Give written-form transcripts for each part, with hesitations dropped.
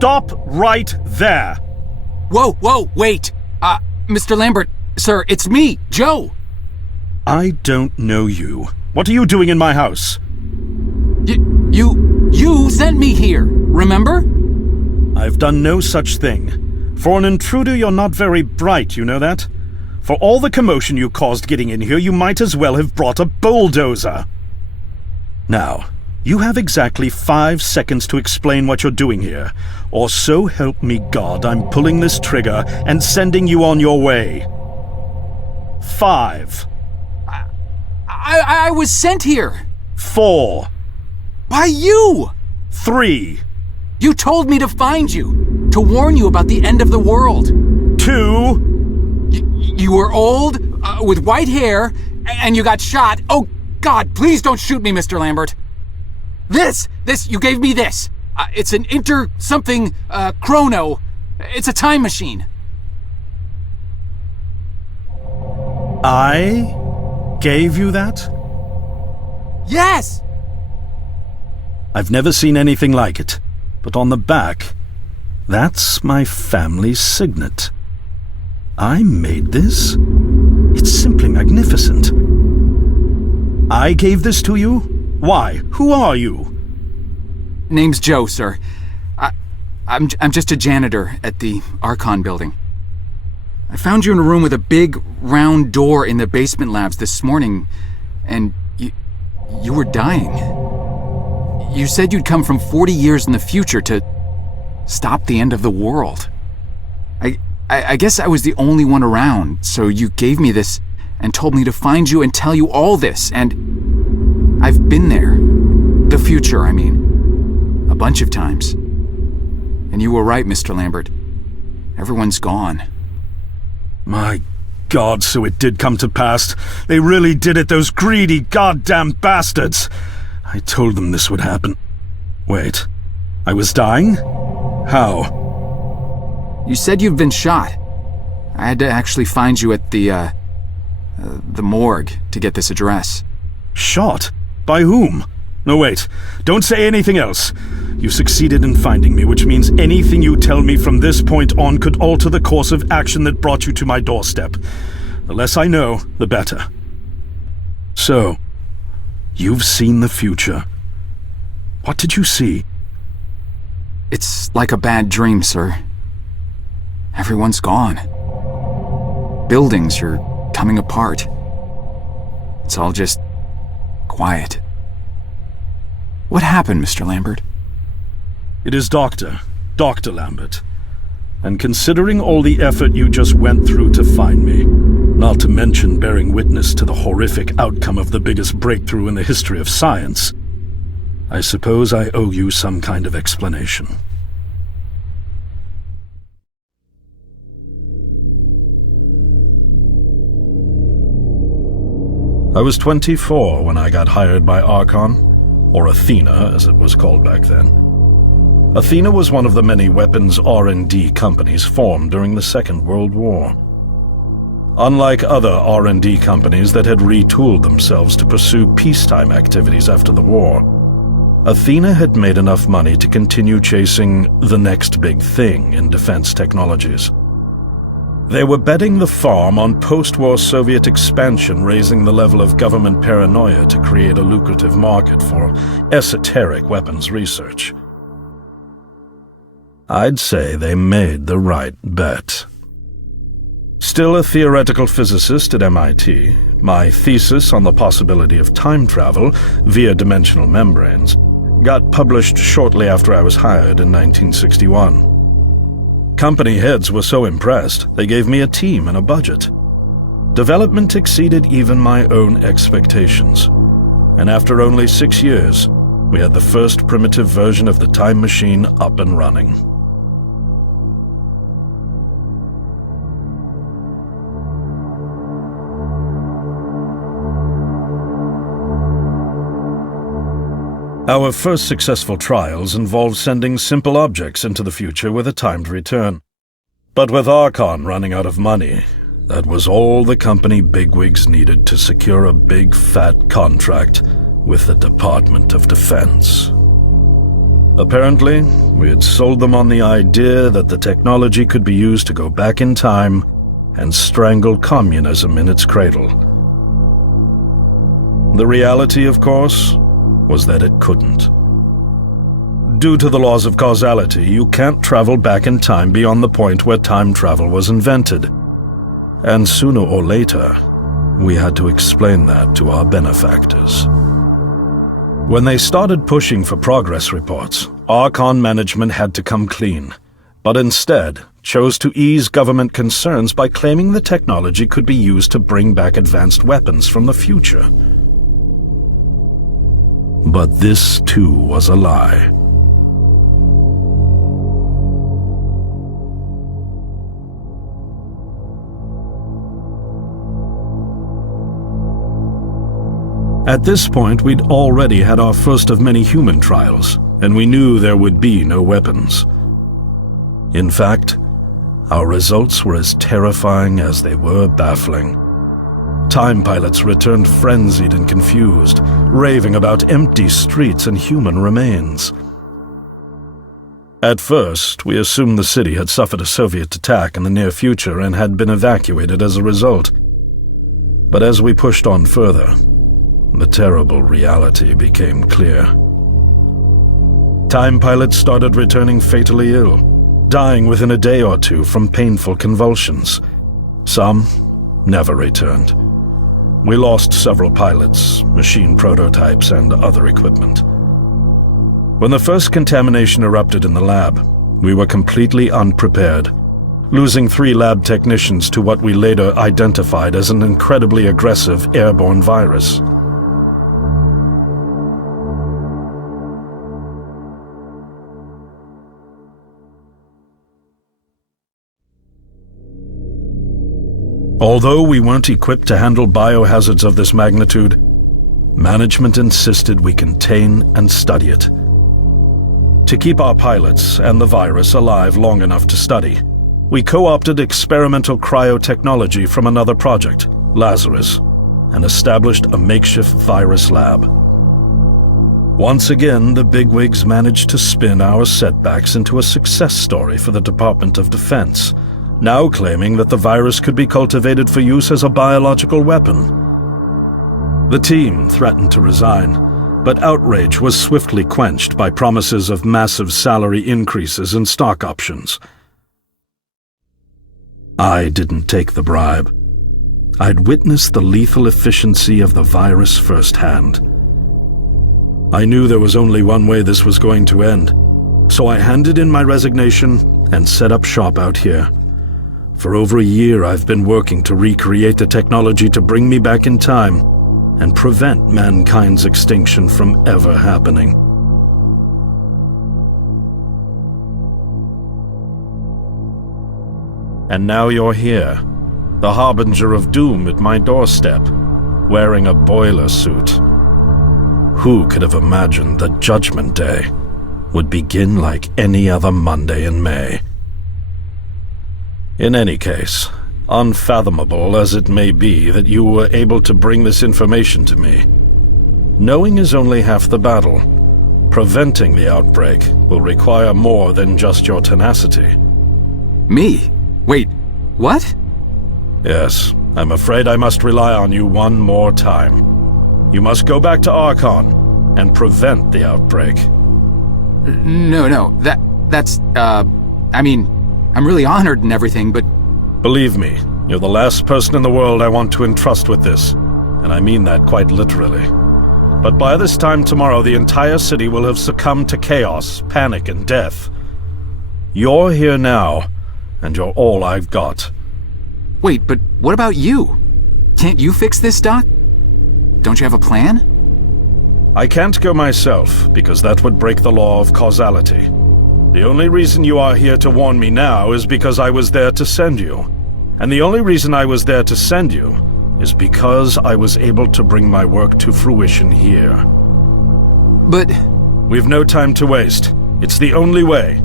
Stop right there! Whoa, wait! Mr. Lambert, sir, it's me, Joe! I don't know you. What are you doing in my house? You sent me here, remember? I've done no such thing. For an intruder, you're not very bright, you know that? For all the commotion you caused getting in here, you might as well have brought a bulldozer. Now, you have exactly 5 seconds to explain what you're doing here, or so help me God, I'm pulling this trigger and sending you on your way. 5. I was sent here. 4. By you! 3. You told me to find you, to warn you about the end of the world. 2. You were old, with white hair, and you got shot. Oh, God, please don't shoot me, Mr. Lambert. This, you gave me this. It's an chrono. It's a time machine. I gave you that? Yes! I've never seen anything like it, but on the back, that's my family's signet. I made this? It's simply magnificent. I gave this to you? Why? Who are you? Name's Joe, sir. I'm just a janitor at the Archon building. I found you in a room with a big, round door in the basement labs this morning, and you were dying. You said you'd come from 40 years in the future to stop the end of the world. I guess I was the only one around, so you gave me this and told me to find you and tell you all this, and I've been there. The future, I mean. A bunch of times. And you were right, Mr. Lambert. Everyone's gone. My God, so it did come to pass. They really did it, those greedy goddamn bastards. I told them this would happen. Wait, I was dying? How? You said you've been shot. I had to actually find you at the morgue to get this address. Shot? By whom? No, wait. Don't say anything else. You succeeded in finding me, which means anything you tell me from this point on could alter the course of action that brought you to my doorstep. The less I know, the better. So, you've seen the future. What did you see? It's like a bad dream, sir. Everyone's gone. Buildings are coming apart. It's all just quiet. What happened, Mr. Lambert? It is Dr. Lambert. And considering all the effort you just went through to find me, not to mention bearing witness to the horrific outcome of the biggest breakthrough in the history of science, I suppose I owe you some kind of explanation. I was 24 when I got hired by Archon, or Athena as it was called back then. Athena was one of the many weapons R&D companies formed during the Second World War. Unlike other R&D companies that had retooled themselves to pursue peacetime activities after the war, Athena had made enough money to continue chasing the next big thing in defense technologies. They were betting the farm on post-war Soviet expansion, raising the level of government paranoia to create a lucrative market for esoteric weapons research. I'd say they made the right bet. Still a theoretical physicist at MIT, my thesis on the possibility of time travel via dimensional membranes got published shortly after I was hired in 1961. Company heads were so impressed, they gave me a team and a budget. Development exceeded even my own expectations. And after only 6 years, we had the first primitive version of the time machine up and running. Our first successful trials involved sending simple objects into the future with a timed return. But with Archon running out of money, that was all the company bigwigs needed to secure a big fat contract with the Department of Defense. Apparently, we had sold them on the idea that the technology could be used to go back in time and strangle communism in its cradle. The reality, of course, was that it couldn't. Due to the laws of causality, you can't travel back in time beyond the point where time travel was invented. And sooner or later, we had to explain that to our benefactors. When they started pushing for progress reports, Archon management had to come clean, but instead chose to ease government concerns by claiming the technology could be used to bring back advanced weapons from the future. But this too was a lie. At this point, we'd already had our first of many human trials, and we knew there would be no weapons. In fact, our results were as terrifying as they were baffling. Time pilots returned frenzied and confused, raving about empty streets and human remains. At first, we assumed the city had suffered a Soviet attack in the near future and had been evacuated as a result. But as we pushed on further, the terrible reality became clear. Time pilots started returning fatally ill, dying within a day or two from painful convulsions. Some never returned. We lost several pilots, machine prototypes, and other equipment. When the first contamination erupted in the lab, we were completely unprepared, losing 3 lab technicians to what we later identified as an incredibly aggressive airborne virus. Although we weren't equipped to handle biohazards of this magnitude, management insisted we contain and study it. To keep our pilots and the virus alive long enough to study, we co-opted experimental cryotechnology from another project, Lazarus, and established a makeshift virus lab. Once again, the bigwigs managed to spin our setbacks into a success story for the Department of Defense, now claiming that the virus could be cultivated for use as a biological weapon. The team threatened to resign, but outrage was swiftly quenched by promises of massive salary increases and stock options. I didn't take the bribe. I'd witnessed the lethal efficiency of the virus firsthand. I knew there was only one way this was going to end, so I handed in my resignation and set up shop out here. For over a year, I've been working to recreate the technology to bring me back in time and prevent mankind's extinction from ever happening. And now you're here, the harbinger of doom at my doorstep, wearing a boiler suit. Who could have imagined that Judgment Day would begin like any other Monday in May? In any case, unfathomable as it may be that you were able to bring this information to me, knowing is only half the battle. Preventing the outbreak will require more than just your tenacity. Me? Wait, what? Yes, I'm afraid I must rely on you one more time. You must go back to Archon and prevent the outbreak. No, that's, I mean, I'm really honored and everything, but... Believe me, you're the last person in the world I want to entrust with this, and I mean that quite literally. But by this time tomorrow, the entire city will have succumbed to chaos, panic, and death. You're here now, and you're all I've got. Wait, but what about you? Can't you fix this, Doc? Don't you have a plan? I can't go myself, because that would break the law of causality. The only reason you are here to warn me now is because I was there to send you. And the only reason I was there to send you is because I was able to bring my work to fruition here. But... We've no time to waste. It's the only way.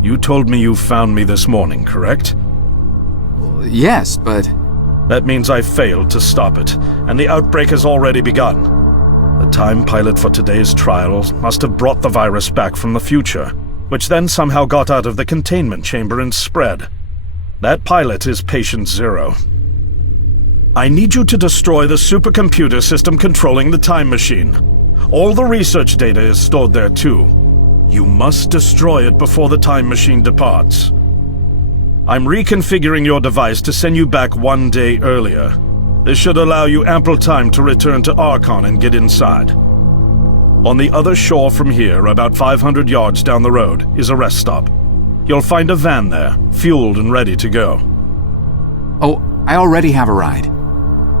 You told me you found me this morning, correct? Yes, but... That means I failed to stop it, and the outbreak has already begun. The time pilot for today's trial must have brought the virus back from the future, which then somehow got out of the containment chamber and spread. That pilot is Patient Zero. I need you to destroy the supercomputer system controlling the time machine. All the research data is stored there too. You must destroy it before the time machine departs. I'm reconfiguring your device to send you back 1 day earlier. This should allow you ample time to return to Archon and get inside. On the other shore from here, about 500 yards down the road, is a rest stop. You'll find a van there, fueled and ready to go. Oh, I already have a ride.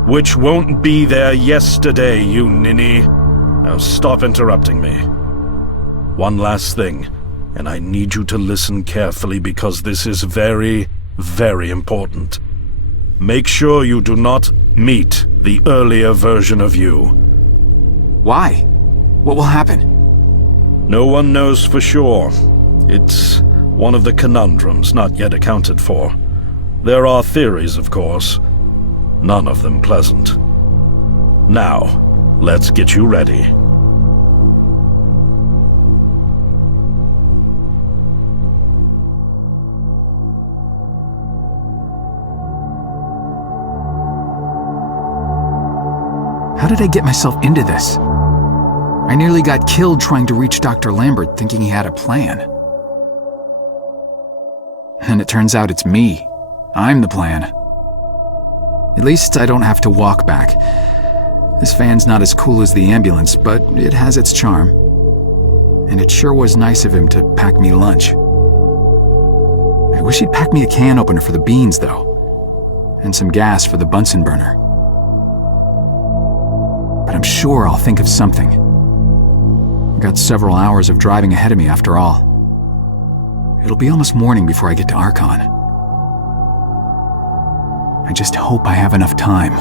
Which won't be there yesterday, you ninny. Now stop interrupting me. One last thing, and I need you to listen carefully because this is very, very important. Make sure you do not meet the earlier version of you. Why? What will happen? No one knows for sure. It's one of the conundrums not yet accounted for. There are theories, of course. None of them pleasant. Now, let's get you ready. How did I get myself into this? I nearly got killed trying to reach Dr. Lambert thinking he had a plan. And it turns out it's me. I'm the plan. At least I don't have to walk back. This van's not as cool as the ambulance, but it has its charm. And it sure was nice of him to pack me lunch. I wish he'd packed me a can opener for the beans, though. And some gas for the Bunsen burner. But I'm sure I'll think of something. I've got several hours of driving ahead of me after all. It'll be almost morning before I get to Archon. I just hope I have enough time.